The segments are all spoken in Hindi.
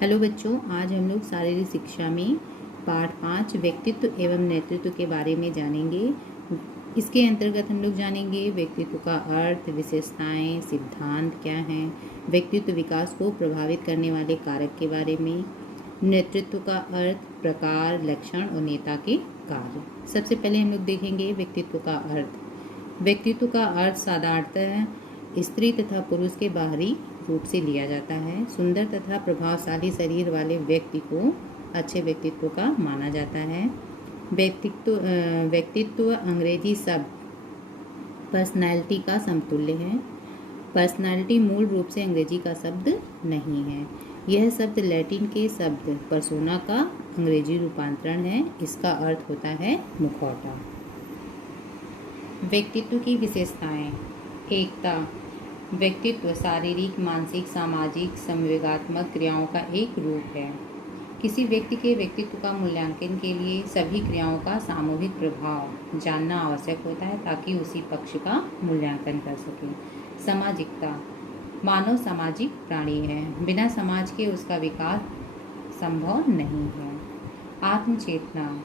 हेलो बच्चों, आज हम लोग शारीरिक शिक्षा में पाठ 5 व्यक्तित्व एवं नेतृत्व के बारे में जानेंगे। इसके अंतर्गत हम लोग जानेंगे व्यक्तित्व का अर्थ, विशेषताएं, सिद्धांत क्या हैं, व्यक्तित्व विकास को प्रभावित करने वाले कारक के बारे में, नेतृत्व का अर्थ, प्रकार, लक्षण और नेता के कार्य। सबसे पहले हम लोग देखेंगे व्यक्तित्व का अर्थ। व्यक्तित्व का अर्थ साधारणतः स्त्री तथा पुरुष के बाहरी रूप से लिया जाता है। सुंदर तथा प्रभावशाली शरीर वाले व्यक्ति को अच्छे व्यक्तित्व का माना जाता है। व्यक्तित्व अंग्रेजी शब्द पर्सनैलिटी का समतुल्य है। पर्सनैलिटी मूल रूप से अंग्रेजी का शब्द नहीं है। यह शब्द लैटिन के शब्द पर्सोना का अंग्रेजी रूपांतरण है। इसका अर्थ होता है मुखौटा। व्यक्तित्व की विशेषताएं। एकता। व्यक्तित्व शारीरिक, मानसिक, सामाजिक, संवेगात्मक क्रियाओं का एक रूप है। किसी व्यक्ति के व्यक्तित्व का मूल्यांकन के लिए सभी क्रियाओं का सामूहिक प्रभाव जानना आवश्यक होता है ताकि उसी पक्ष का मूल्यांकन कर सकें। सामाजिकता। मानव सामाजिक प्राणी है। बिना समाज के उसका विकास संभव नहीं है। आत्मचेतना।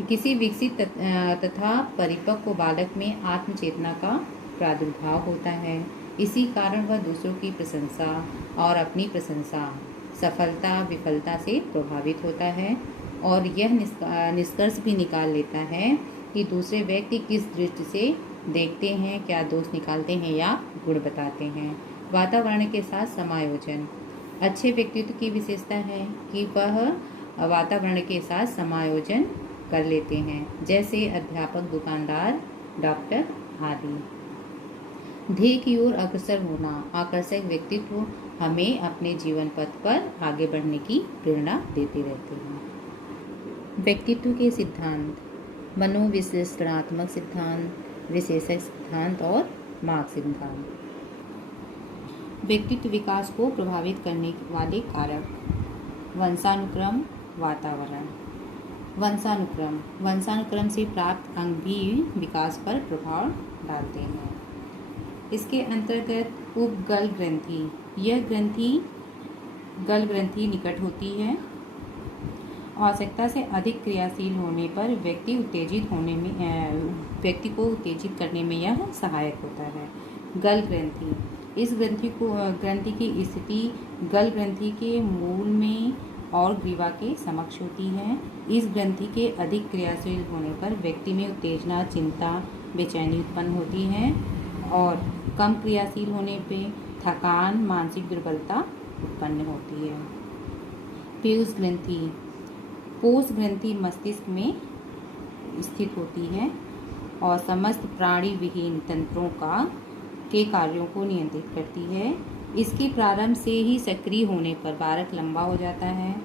किसी विकसित तथा परिपक्व बालक में आत्मचेतना का प्रादुर्भाव होता है। इसी कारण वह दूसरों की प्रशंसा और अपनी प्रशंसा, सफलता विफलता से प्रभावित होता है और यह निष्कर्ष भी निकाल लेता है कि दूसरे व्यक्ति किस दृष्टि से देखते हैं, क्या दोष निकालते हैं या गुण बताते हैं। वातावरण के साथ समायोजन। अच्छे व्यक्तित्व की विशेषता है कि वह वातावरण के साथ समायोजन कर लेते हैं, जैसे अध्यापक, दुकानदार, डॉक्टर आदि। ध्येय की ओर अग्रसर होना। आकर्षक व्यक्तित्व हमें अपने जीवन पथ पर आगे बढ़ने की प्रेरणा देते रहते हैं। व्यक्तित्व के सिद्धांत। मनोविश्लेषणात्मक सिद्धांत, विशेषक सिद्धांत और मार्ग सिद्धांत। व्यक्तित्व विकास को प्रभावित करने वाले कारक। वंशानुक्रम, वातावरण। वंशानुक्रम से प्राप्त अंग भी विकास पर प्रभाव डालते हैं। इसके अंतर्गत उपगल ग्रंथि। यह ग्रंथि गल ग्रंथि निकट होती है। आवश्यकता से अधिक क्रियाशील होने पर व्यक्ति को उत्तेजित करने में यह सहायक होता है। गल ग्रंथि। इस ग्रंथि की स्थिति गल ग्रंथि के मूल में और ग्रीवा के समक्ष होती है। इस ग्रंथि के अधिक क्रियाशील होने पर व्यक्ति में उत्तेजना, चिंता, बेचैनी उत्पन्न होती है और कम क्रियाशील होने पे थकान, मानसिक दुर्बलता उत्पन्न होती है। पीयूष ग्रंथि। पोष ग्रंथि मस्तिष्क में स्थित होती है और समस्त प्राणी विहीन तंत्रों के कार्यों को नियंत्रित करती है। इसकी प्रारंभ से ही सक्रिय होने पर बालक लंबा हो जाता है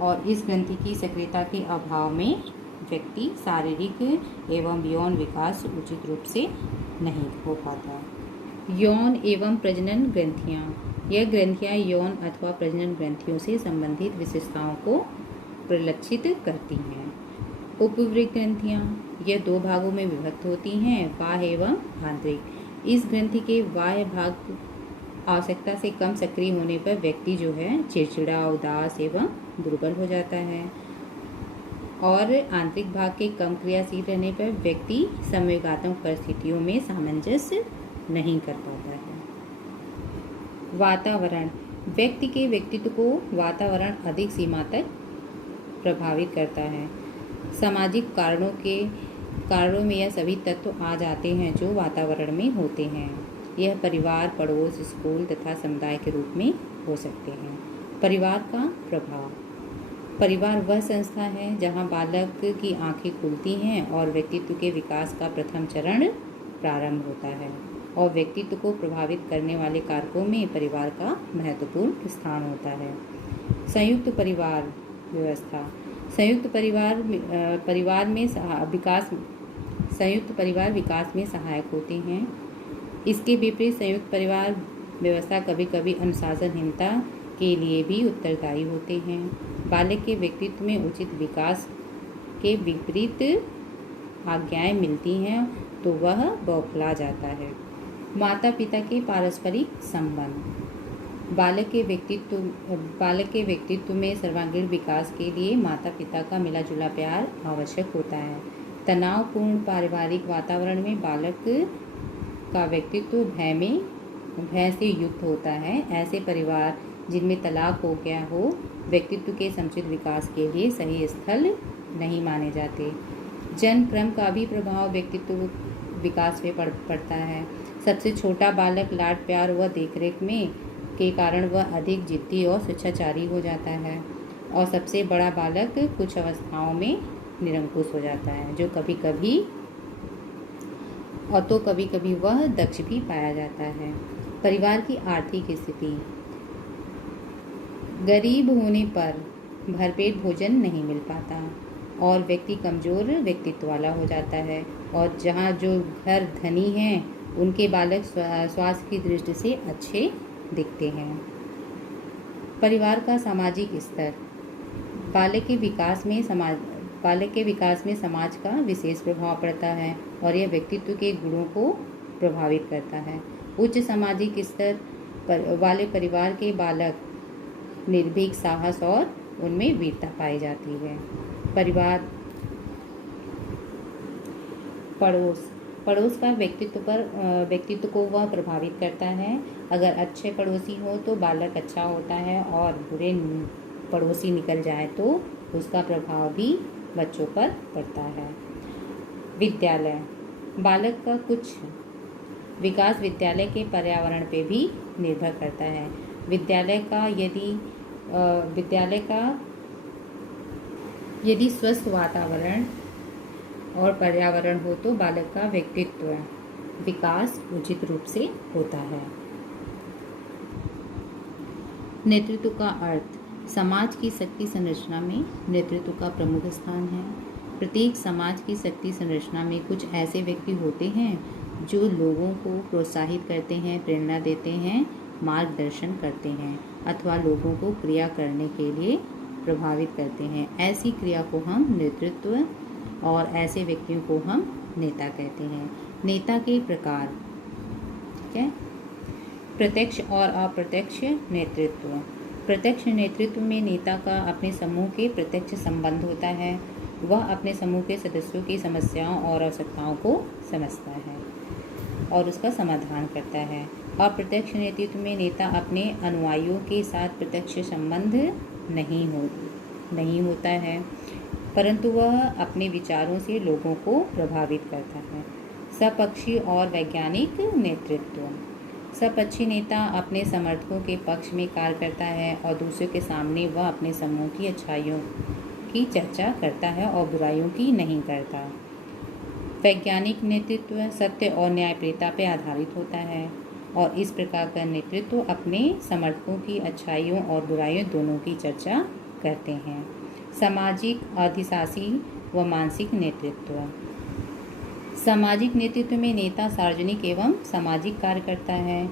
और इस ग्रंथि की सक्रियता के अभाव में व्यक्ति शारीरिक एवं यौन विकास उचित रूप से नहीं हो पाता। यौन एवं प्रजनन ग्रंथियाँ। यह ग्रंथियाँ यौन अथवा प्रजनन ग्रंथियों से संबंधित विशेषताओं को परिलक्षित करती हैं। उपवृक्क ग्रंथियाँ। यह दो भागों में विभक्त होती हैं, बाह्य एवं आंतरिक। इस ग्रंथि के बाह्य भाग आवश्यकता से कम सक्रिय होने पर व्यक्ति जो है चिड़चिड़ा, उदास एवं दुर्बल हो जाता है और आंतरिक भाग के कम क्रियाशील रहने पर व्यक्ति संवेगात्मक परिस्थितियों में सामंजस्य नहीं कर पाता है। वातावरण। व्यक्ति के व्यक्तित्व को वातावरण अधिक सीमा तक प्रभावित करता है। सामाजिक कारणों में यह सभी तत्व आ जाते हैं जो वातावरण में होते हैं। यह परिवार, पड़ोस, स्कूल तथा समुदाय के रूप में हो सकते हैं। परिवार का प्रभाव। परिवार वह संस्था है जहां बालक की आंखें खुलती हैं और व्यक्तित्व के विकास का प्रथम चरण प्रारंभ होता है और व्यक्तित्व को प्रभावित करने वाले कारकों में परिवार का महत्वपूर्ण स्थान होता है। संयुक्त परिवार व्यवस्था। संयुक्त परिवार विकास में सहायक होते हैं। इसके विपरीत संयुक्त परिवार व्यवस्था कभी कभी अनुशासनहीनता के लिए भी उत्तरदायी होते हैं। बालक के व्यक्तित्व में उचित विकास के विपरीत आज्ञाएं मिलती हैं तो वह बौखला जाता है। माता पिता के पारस्परिक संबंध। बालक के व्यक्तित्व में सर्वांगीण विकास के लिए माता पिता का मिला जुला प्यार आवश्यक होता है। तनावपूर्ण पारिवारिक वातावरण में बालक का व्यक्तित्व भय से युक्त होता है। ऐसे परिवार जिनमें तलाक हो गया हो व्यक्तित्व के समुचित विकास के लिए सही स्थल नहीं माने जाते। जन्म क्रम का भी प्रभाव व्यक्तित्व विकास पे पड़ता है। सबसे छोटा बालक लाड प्यार व देखरेख में के कारण वह अधिक जिद्दी और स्वेच्छाचारी हो जाता है और सबसे बड़ा बालक कुछ अवस्थाओं में निरंकुश हो जाता है, जो कभी कभी वह दक्ष भी पाया जाता है। परिवार की आर्थिक स्थिति। गरीब होने पर भरपेट भोजन नहीं मिल पाता और व्यक्ति कमजोर व्यक्तित्व वाला हो जाता है, और जहाँ जो घर धनी हैं उनके बालक स्वास्थ्य की दृष्टि से अच्छे दिखते हैं। परिवार का सामाजिक स्तर। बालक के विकास में समाज का विशेष प्रभाव पड़ता है और यह व्यक्तित्व के गुणों को प्रभावित करता है। उच्च सामाजिक स्तर वाले परिवार के बालक निर्भीक, साहस और उनमें वीरता पाई जाती है। परिवार पड़ोस का व्यक्तित्व को वह प्रभावित करता है। अगर अच्छे पड़ोसी हो तो बालक अच्छा होता है और बुरे पड़ोसी निकल जाए तो उसका प्रभाव भी बच्चों पर पड़ता है। विद्यालय। बालक का कुछ विकास विद्यालय के पर्यावरण पे भी निर्भर करता है। विद्यालय का यदि स्वस्थ वातावरण और पर्यावरण हो तो बालक का व्यक्तित्व विकास उचित रूप से होता है। नेतृत्व का अर्थ। समाज की शक्ति संरचना में नेतृत्व का प्रमुख स्थान है। प्रत्येक समाज की शक्ति संरचना में कुछ ऐसे व्यक्ति होते हैं जो लोगों को प्रोत्साहित करते हैं, प्रेरणा देते हैं, मार्गदर्शन करते हैं अथवा लोगों को क्रिया करने के लिए प्रभावित करते हैं। ऐसी क्रिया को हम नेतृत्व और ऐसे व्यक्तियों को हम नेता कहते हैं। नेता के प्रकार। ठीक है। प्रत्यक्ष और अप्रत्यक्ष नेतृत्व। प्रत्यक्ष नेतृत्व में नेता का अपने समूह के प्रत्यक्ष संबंध होता है। वह अपने समूह के सदस्यों की समस्याओं और आवश्यकताओं को समझता है और उसका समाधान करता है। अप्रत्यक्ष नेतृत्व में नेता अपने अनुयायियों के साथ प्रत्यक्ष संबंध नहीं होता है, परंतु वह अपने विचारों से लोगों को प्रभावित करता है। सपक्षी और वैज्ञानिक नेतृत्व। सपक्षी नेता अपने समर्थकों के पक्ष में कार्य करता है और दूसरों के सामने वह अपने समूह की अच्छाइयों की चर्चा करता है और बुराइयों की नहीं करता। वैज्ञानिक नेतृत्व सत्य और न्यायप्रियता पर आधारित होता है और इस प्रकार का नेतृत्व अपने समर्थकों की अच्छाइयों और बुराइयों दोनों की चर्चा करते हैं। सामाजिक, अधिशासी व मानसिक नेतृत्व। सामाजिक नेतृत्व में नेता सार्वजनिक एवं सामाजिक कार्य करता है।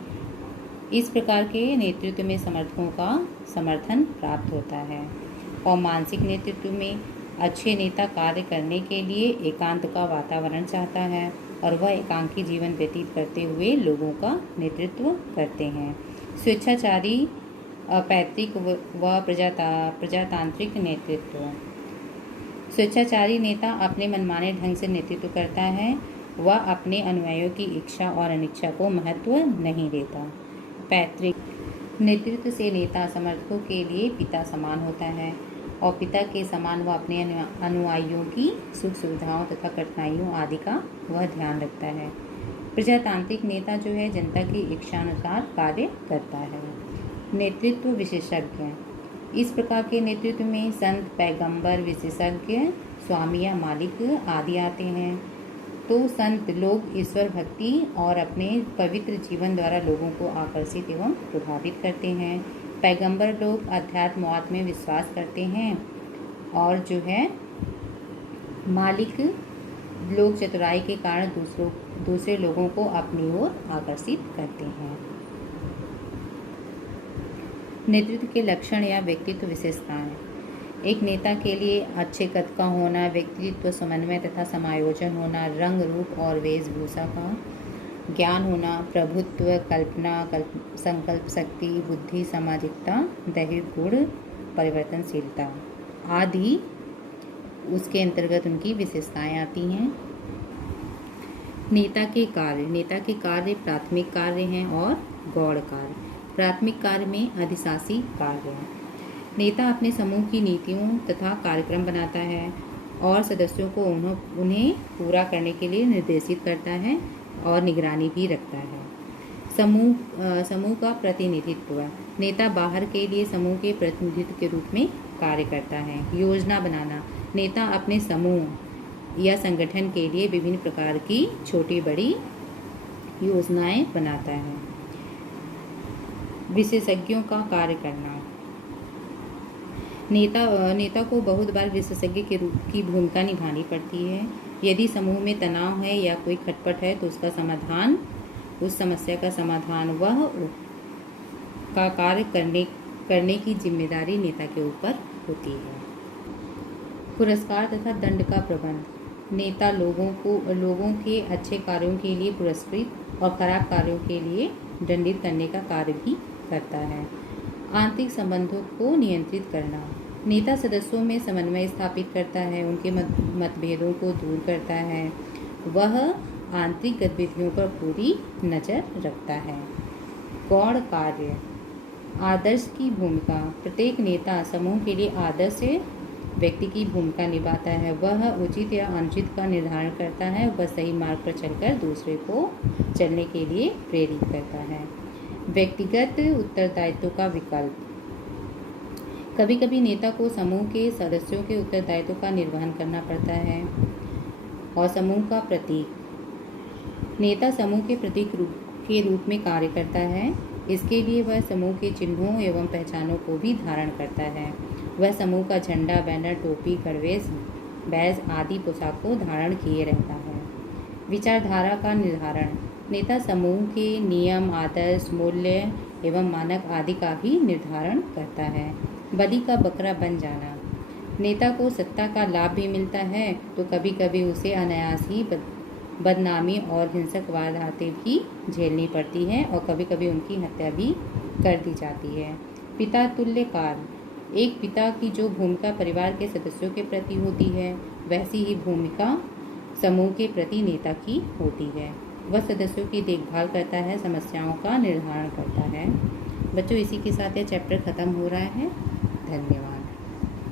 इस प्रकार के नेतृत्व में समर्थकों का समर्थन प्राप्त होता है। और मानसिक नेतृत्व में अच्छे नेता कार्य करने के लिए एकांत का वातावरण चाहता है और वह एकांकी जीवन व्यतीत करते हुए लोगों का नेतृत्व करते हैं। स्वेच्छाचारी, पैतृक व प्रजातांत्रिक नेतृत्व। स्वेच्छाचारी नेता अपने मनमाने ढंग से नेतृत्व करता है। वह अपने अनुयायियों की इच्छा और अनिच्छा को महत्व नहीं देता। पैतृक नेतृत्व से नेता समर्थकों के लिए पिता समान होता है और पिता के समान वह अपने अनुयायियों की सुख सुविधाओं तथा कठिनाइयों आदि का वह ध्यान रखता है। प्रजातांत्रिक नेता जो है जनता की इच्छा अनुसार कार्य करता है। नेतृत्व विशेषज्ञ। इस प्रकार के नेतृत्व में संत, पैगंबर, विशेषज्ञ, स्वामी या मालिक आदि आते हैं। तो संत लोग ईश्वर भक्ति और अपने पवित्र जीवन द्वारा लोगों को आकर्षित एवं प्रभावित करते हैं। पैगंबर लोग अध्यात्मवाद में विश्वास करते हैं और जो है मालिक लोग चतुराई के कारण दूसरे लोगों को अपनी ओर आकर्षित करते हैं। नेतृत्व के लक्षण या व्यक्तित्व विशेषताएं। एक नेता के लिए अच्छे कद का होना, व्यक्तित्व समन्वय तथा समायोजन होना, रंग रूप और वेशभूषा का ज्ञान होना, प्रभुत्व, कल्पना, संकल्प शक्ति, बुद्धि, सामाजिकता, दैहिक गुण, परिवर्तनशीलता आदि उसके अंतर्गत उनकी विशेषताएं आती हैं। नेता के कार्य प्राथमिक कार्य हैं और गौण कार्य। प्राथमिक कार्य में अधिशासी कार्य है। नेता अपने समूह की नीतियों तथा कार्यक्रम बनाता है और सदस्यों को उन्हें पूरा करने के लिए निर्देशित करता है और निगरानी भी रखता है। समूह का प्रतिनिधित्व। नेता बाहर के लिए समूह के प्रतिनिधित्व के रूप में कार्य करता है। योजना बनाना। नेता अपने समूह या संगठन के लिए विभिन्न प्रकार की छोटी बड़ी योजनाएं बनाता है। विशेषज्ञों का कार्य करना। नेता को बहुत बार विशेषज्ञ के रूप की भूमिका निभानी पड़ती है। यदि समूह में तनाव है या कोई खटपट है तो उस समस्या का समाधान वह का कार्य करने की जिम्मेदारी नेता के ऊपर होती है। पुरस्कार तथा दंड का प्रबंध। नेता लोगों के अच्छे कार्यों के लिए पुरस्कृत और खराब कार्यों के लिए दंडित करने का कार्य भी करता है। आंतरिक संबंधों को नियंत्रित करना। नेता सदस्यों में समन्वय स्थापित करता है, उनके मतभेदों को दूर करता है। वह आंतरिक गतिविधियों पर पूरी नज़र रखता है। गौण कार्य। आदर्श की भूमिका। प्रत्येक नेता समूह के लिए आदर्श व्यक्ति की भूमिका निभाता है। वह उचित या अनुचित का निर्धारण करता है। वह सही मार्ग पर चलकर दूसरे को चलने के लिए प्रेरित करता है। व्यक्तिगत उत्तरदायित्व का विकल्प। कभी कभी नेता को समूह के सदस्यों के उत्तरदायित्व का निर्वहन करना पड़ता है। और समूह का प्रतीक। नेता समूह के प्रतीक के रूप में कार्य करता है। इसके लिए वह समूह के चिन्हों एवं पहचानों को भी धारण करता है। वह समूह का झंडा, बैनर, टोपी, गणवेश, बैज आदि पोशाक को धारण किए रहता है। विचारधारा का निर्धारण। नेता समूह के नियम, आदर्श, मूल्य एवं मानक आदि का भी निर्धारण करता है। बलि का बकरा बन जाना। नेता को सत्ता का लाभ भी मिलता है तो कभी कभी उसे अनायास ही बदनामी और हिंसक वारदातें भी झेलनी पड़ती हैं और कभी कभी उनकी हत्या भी कर दी जाती है। पिता तुल्य कार्य। एक पिता की जो भूमिका परिवार के सदस्यों के प्रति होती है वैसी ही भूमिका समूह के प्रति नेता की होती है। वह सदस्यों की देखभाल करता है, समस्याओं का निर्धारण करता है। बच्चों, इसी के साथ यह चैप्टर ख़त्म हो रहा है। धन्यवाद।